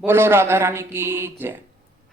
बोलो राधा रानी की जय।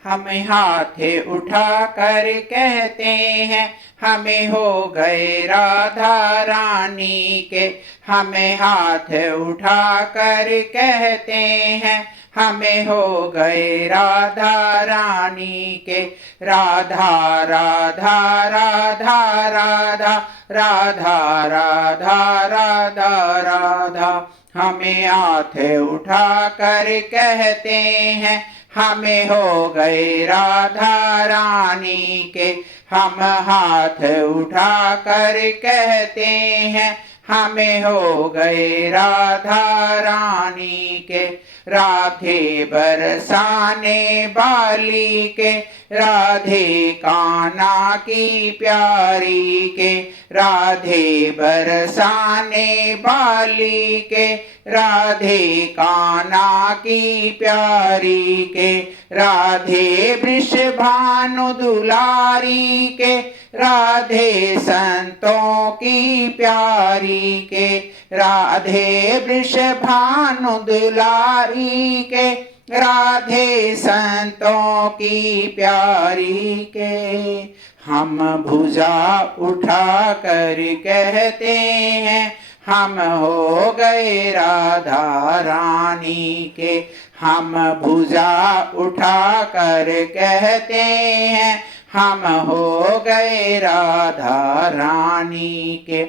हमें हाथ उठा कर कहते हैं हमें हो गए राधा रानी के। हमें हाथ उठा कर कहते हैं हमें हो गए राधा रानी के। राधा राधा राधा राधा राधा राधा राधा राधा। हमें हाथ उठा कर कहते हैं हमें हो गए राधा रानी के। हम हाथ उठा कर कहते हैं हमें हो गए राधा रानी के। राधे बरसाने वाली के राधे कान्हा की प्यारी के। राधे बरसाने वाली के राधे कान्हा की प्यारी के। राधे वृषभानु दुलारी के राधे संतों की प्यारी के। राधे वृषभानु दुलारी के राधे संतों की प्यारी के। हम भुजा उठा कर कहते हैं हम हो गए राधा रानी के। हम भुजा उठा कर कहते हैं हम हो गए राधा रानी के।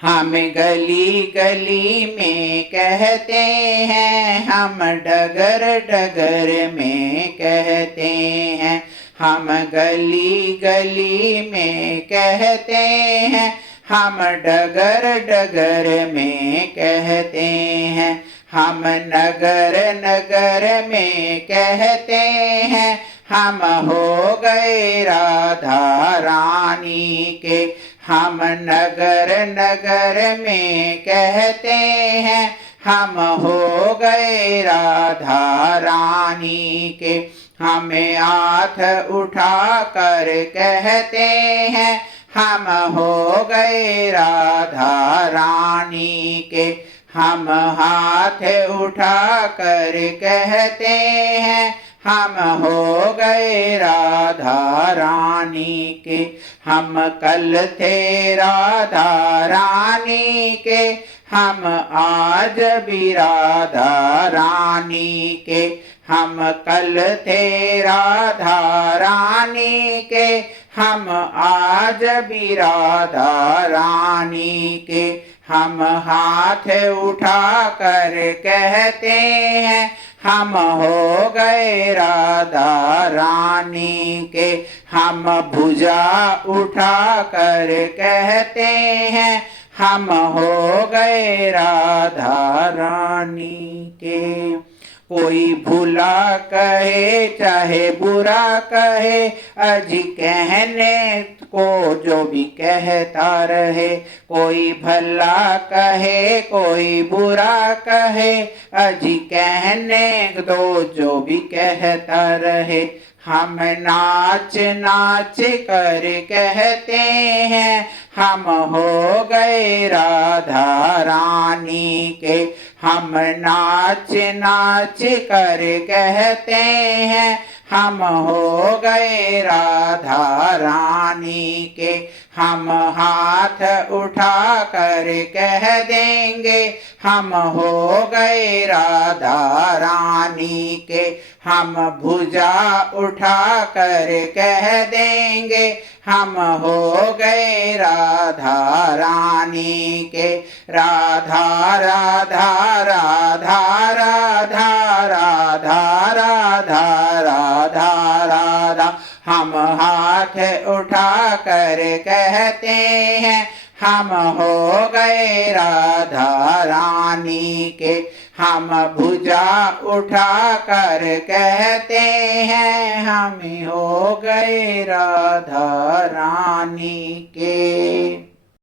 हम गली गली में कहते हैं हम डगर डगर में कहते हैं। हम गली गली में कहते हैं हम डगर डगर में कहते हैं। हम नगर नगर में कहते हैं हम हो गए राधा रानी के। हम नगर नगर में कहते हैं हम हो गए राधा रानी के। हमें हाथ उठा कर कहते हैं हम हो गए राधा रानी के। हम हाथ उठा कर कहते हैं हम हो गए राधा रानी के। हम कल थे राधा रानी के हम आज भी राधा रानी के। हम कल थे राधा रानी के हम आज भी राधा रानी के। हम हाथ उठा कर कहते हैं हम हो गए राधा रानी के। हम भुजा उठा कर कहते हैं हम हो गए राधा रानी के। कोई भूला कहे चाहे बुरा कहे अजी कहने को जो भी कहता रहे। कोई भला कहे कोई बुरा कहे अजी कहने दो जो भी कहता रहे। हम नाच नाच कर कहते हैं हम हो गए राधा रानी के। हम नाच नाच कर कहते हैं हम हो गए राधा रानी के। हम हाथ उठा कर कह देंगे हम हो गए राधा रानी के। हम भुजा उठा कर कह देंगे हम हो गए राधा रानी के। राधा राधा राधा राधा राधा राधा राधा राधा। हम हाथ उठा कर कहते हैं हम हो गए राधा रानी के। हम भुजा उठा कर कहते हैं हम हो गए राधा रानी के।